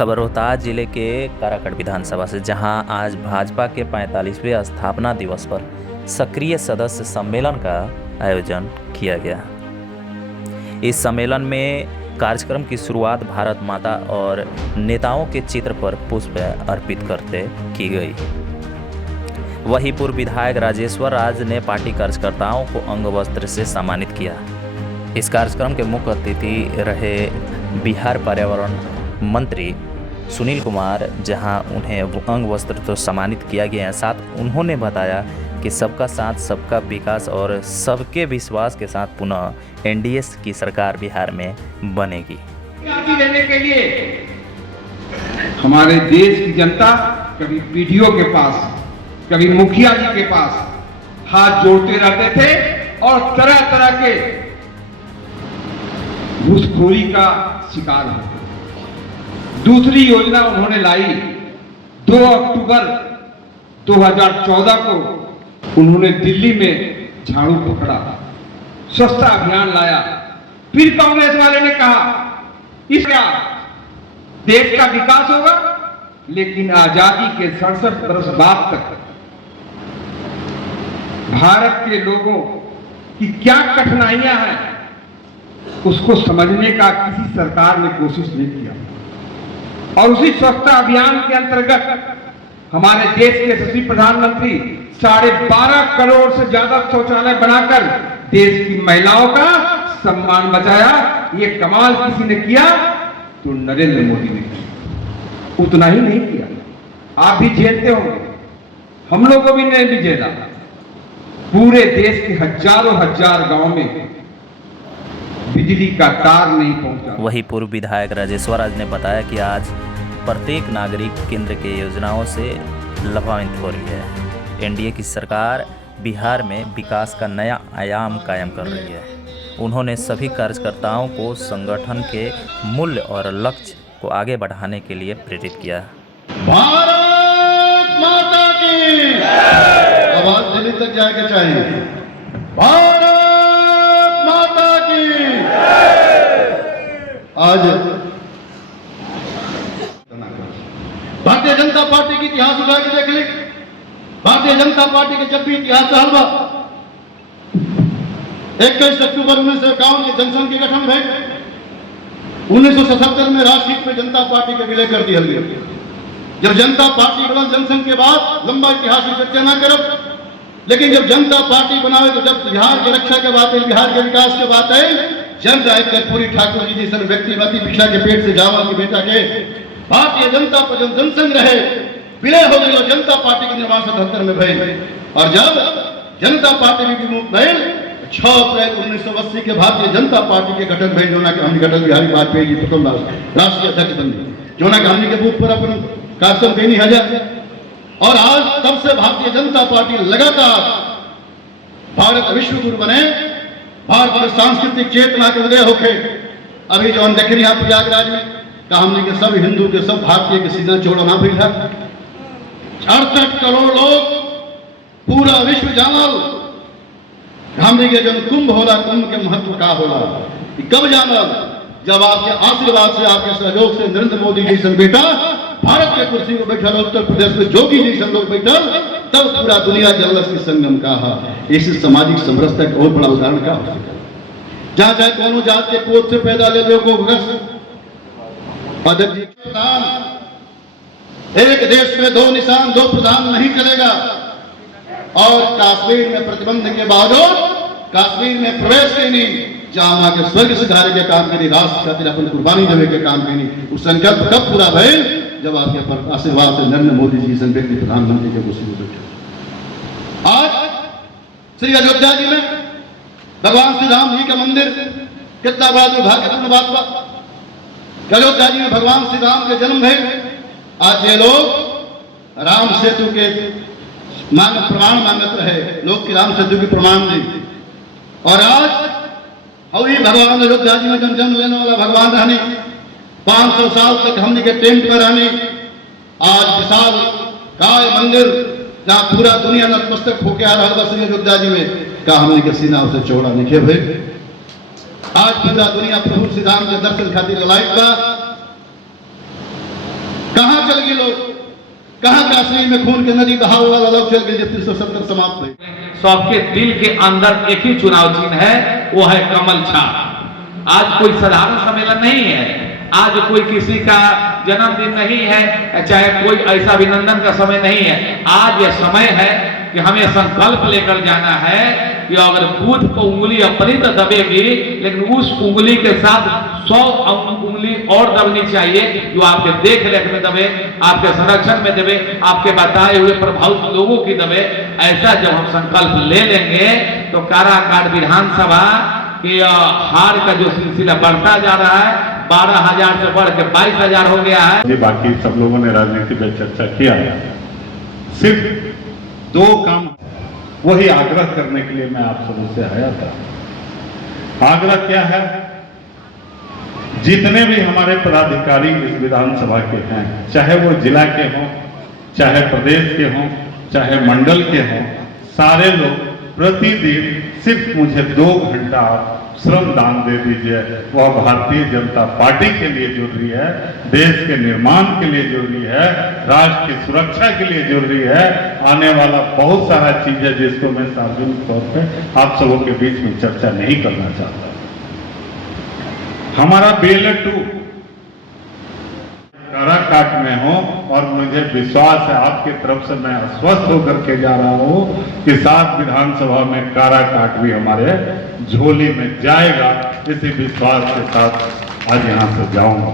खबर रोहतास जिले के काराकट विधानसभा से, जहां आज भाजपा के 45वें स्थापना दिवस पर सक्रिय सदस्य सम्मेलन का आयोजन किया गया। इस सम्मेलन में कार्यक्रम की शुरुआत भारत माता और नेताओं के चित्र पर पुष्प अर्पित करते की गई। वहीं पूर्व विधायक राजेश्वर राज ने पार्टी कार्यकर्ताओं को अंग वस्त्र से सम्मानित किया। इस कार्यक्रम के मुख्य अतिथि रहे बिहार पर्यावरण मंत्री सुनील कुमार, जहां उन्हें अंग वस्त्र तो सम्मानित किया गया। साथ उन्होंने बताया कि सबका साथ, सबका विकास और सबके विश्वास के साथ पुनः एनडीए की सरकार बिहार में बनेगी। देने के लिए हमारे देश की जनता कभी पीडीओ के पास, कभी मुखिया जी के पास हाथ जोड़ते रहते थे और तरह तरह के घूसखोरी का शिकार होते। दूसरी योजना उन्होंने लाई 2 अक्टूबर 2014 को उन्होंने दिल्ली में झाड़ू पकड़ा, स्वच्छता अभियान लाया। फिर कांग्रेस वाले ने कहा इसका देश का विकास होगा, लेकिन आजादी के 67 वर्ष बाद तक भारत के लोगों की क्या कठिनाइयां हैं उसको समझने का किसी सरकार ने कोशिश नहीं किया। और उसी स्वच्छता अभियान के अंतर्गत हमारे देश के यशस्वी प्रधानमंत्री 12.5 करोड़ से ज्यादा शौचालय बनाकर देश की महिलाओं का सम्मान बचाया। ये कमाल किसी ने किया तो नरेंद्र मोदी ने किया। उतना ही नहीं किया, आप भी झेलते होंगे, हम लोगों भी ने भी झेला। पूरे देश के हजारों हजार गांव में बिजली का तार नहीं पहुंचा। वही पूर्व विधायक राजेश्वर राज ने बताया कि आज प्रत्येक नागरिक केंद्र के योजनाओं से लाभान्वित हो रही है। एनडीए की सरकार बिहार में विकास का नया आयाम कायम कर रही है। उन्होंने सभी कार्यकर्ताओं को संगठन के मूल्य और लक्ष्य को आगे बढ़ाने के लिए प्रेरित किया। भारत माता की आवाज दिल्ली तक जाके चाहिए। भारत माता की। आज भारतीय जनता पार्टी की इतिहास उठा के देख ली। भारतीय जनता पार्टी के जब भी इतिहास हलवा 21 अक्टूबर 1951 के जनसंघ के गठन भय 1977 में राष्ट्रहित में जनता पार्टी के विलय कर दिया गया। जब जनता पार्टी बनल जनसंघ के बाद लंबा इतिहास की चर्चा न करब, लेकिन जब जनता पार्टी बनावे तो जब बिहार की रक्षा के बात है, बिहार के विकास के बात है, जनता एक कर्पूरी ठाकुर जी जैसे व्यक्ति पिछड़ा के पेट से जावा की बेटा के भारतीय जनता पर जब जनसंघ रहे विलय हो गई और जनता पार्टी के निर्माण 77 में भय। और जब जनता पार्टी भी विमुक्त भय 6 अप्रैल 1980 के भारतीय जनता पार्टी के गठन भय, जोना के हमने अटल बिहारी वाजपेयी जी प्रथम राष्ट्रीय अध्यक्ष बने, जोना के हमने के बूथ पर अपन कार्यक्रम कहीं नहीं हजार। और आज तब से भारतीय जनता पार्टी लगातार भारत विश्व गुरु बने, भारत में सांस्कृतिक चेतना के उदय होके अभी जो हम देख रहे हैं प्रयागराज में का हमने के सब हिंदू के सब भारतीय के सीधा चौड़ा भी था। 68 करोड़ लोग पूरा विश्व जानल हमने के जब कुंभ होला, कुंभ के महत्व का होला कब जानल, जब आपके आशीर्वाद से, आपके सहयोग से नरेंद्र मोदी जी से बेटा भारत के कुर्सी में बैठा, उत्तर प्रदेश में जोगी जी सब लोग बैठल, तब पूरा दुनिया जलस की संगम का है। इसी सामाजिक समरसता का और बड़ा उदाहरण का हो सका। जहां चाहे कोनो जात के कोट से पैदा ले लोगों को एक देश में 2 निशान 2 प्रधान नहीं चलेगा। और कश्मीर में प्रतिबंध के बावजूद कश्मीर में प्रवेश नहीं, जहां के स्वर्ग सुधारे के काम करी, राष्ट्र खातिर अपन कुर्बानी देवे के काम करी, उस संकल्प कब पूरा भइल जब आपके आशीर्वाद से नरेंद्र मोदी जी से व्यक्ति प्रधानमंत्री के कुर्सी पर बैठे। आज श्री अयोध्या जी में भगवान श्री राम जी का मंदिर कितना बड़ा दुर्भाग्यपूर्ण बात बा। अयोध्या जी में भगवान श्री राम के जन्म है। आज ये लोग राम सेतु के प्रमाण मांगत रहे, लोग की राम सेतु के प्रमाण नहीं। और आज वही भगवान अयोध्या जी में जन्म लेने वाला भगवान रहने 500 साल तक हमने के टेंट में रहने, आज विशाल काय मंदिर जहां पूरा दुनिया नतमस्तक होके आ रहा है अयोध्या जी में का हमने के सीना उसे चौड़ा निखे हुए। आज पूरा दुनिया प्रभु श्री राम के दर्शन खातिर लायक बा। कहां चल गए लोग, कहां कश्मीर में खून के नदी बहाव वाला लोग चल गए जब 370 समाप्त हुई। सबके दिल के अंदर एक ही चुनाव चिन्ह है, वो है कमल छाप। आज कोई साधारण सम्मेलन नहीं है, आज कोई किसी का जन्मदिन नहीं है, चाहे कोई ऐसा अभिनंदन का समय नहीं है। आज यह समय है कि हमें संकल्प लेकर जाना है कि अगर बूथ को उंगली अपनी तो दबेगी, लेकिन उस उंगली के साथ 100 उंगली और दबनी चाहिए जो आपके देख रेख में दबे, आपके संरक्षण में दबे, आपके बताए हुए प्रभावित लोगों की दबे। ऐसा जब हम संकल्प ले लेंगे तो काराकाट विधानसभा की हार का जो सिलसिला बढ़ता जा रहा है, 12,000 से बढ़ के 22,000 हो गया है। बाकी सब लोगों ने राजनीति में चर्चा किया, सिर्फ 2 काम वही आग्रह करने के लिए मैं आप सबसे आया था। आग्रह क्या है, जितने भी हमारे पदाधिकारी इस विधानसभा के हैं, चाहे वो जिला के हों, चाहे प्रदेश के हों, चाहे मंडल के हों, सारे लोग प्रतिदिन सिर्फ मुझे 2 घंटा श्रम दान दे दीजिए। वह भारतीय जनता पार्टी के लिए जरूरी है, देश के निर्माण के लिए जरूरी है, राष्ट्र की सुरक्षा के लिए जरूरी है। आने वाला बहुत सारा चीज है जिसको मैं सार्वजनिक तौर पे आप सबों के बीच में चर्चा नहीं करना चाहता। हमारा BLA 2 काराकाट में हो और मुझे विश्वास है आपकी तरफ से मैं आश्वस्त होकर के जा रहा हूं कि 7 विधानसभा में काराकाट भी हमारे झोली में जाएगा। इसी विश्वास के साथ आज यहां से जाऊंगा।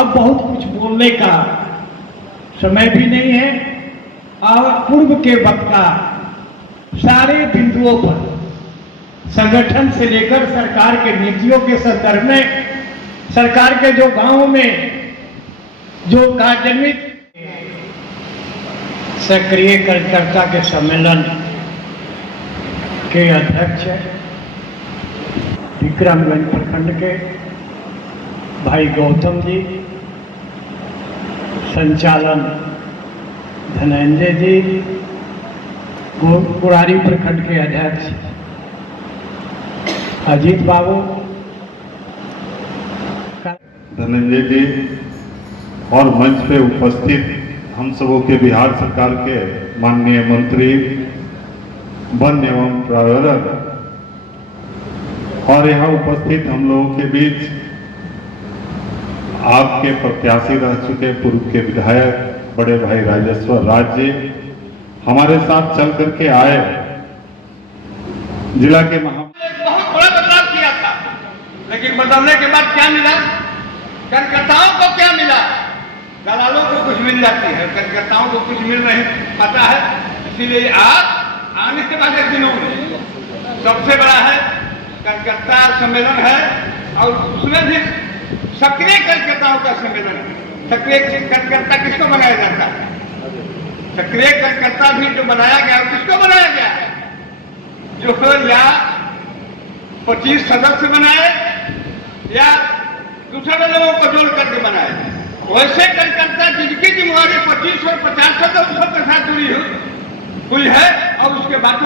अब बहुत कुछ बोलने का समय भी नहीं है और पूर्व के वक्त का सारे बिंदुओं पर संगठन से लेकर सरकार के नीतियों के संदर्भ में, सरकार के जो गांवों में जो कार्यान्वित सक्रिय कार्यकर्ता के सम्मेलन के अध्यक्ष विक्रमगंज प्रखंड के भाई गौतम जी, संचालन धनंजय जी, कुरारी प्रखंड के अध्यक्ष अजीत बाबू, धनंजय जी और मंच पे उपस्थित हम सबों के बिहार सरकार के माननीय मंत्री वन एवं पर्यावरण और यहाँ उपस्थित हम लोगों के बीच आपके प्रत्याशी रह चुके पूर्व के विधायक बड़े भाई राजेश्वर राज जी हमारे साथ चल करके आए। जिला के बहुत बड़ा बदलाव किया था, लेकिन बदलने के बाद क्या मिला? कार्यकर्ताओं को क्या मिला? दलालों को कुछ मिल जाती है, कार्यकर्ताओं को कुछ मिल नहीं पाता है। इसीलिए आज आने के बाद एक दिनों में सबसे बड़ा है कार्यकर्ता सम्मेलन है और उसमें भी सक्रिय कार्यकर्ताओं का सम्मेलन है। सक्रिय कार्यकर्ता किसको बनाया जाता है? सक्रिय कार्यकर्ता भी जो बनाया गया किसको बनाया गया है? जो या 25 सदस्य बनाए या दूसरे लोगों को जोड़ करके बनाए। वैसे कार्यकर्ता जिनकी जिम्मेवारी 25 और 50 सदस्यों के साथ जुड़ी हुई है और उसके बाद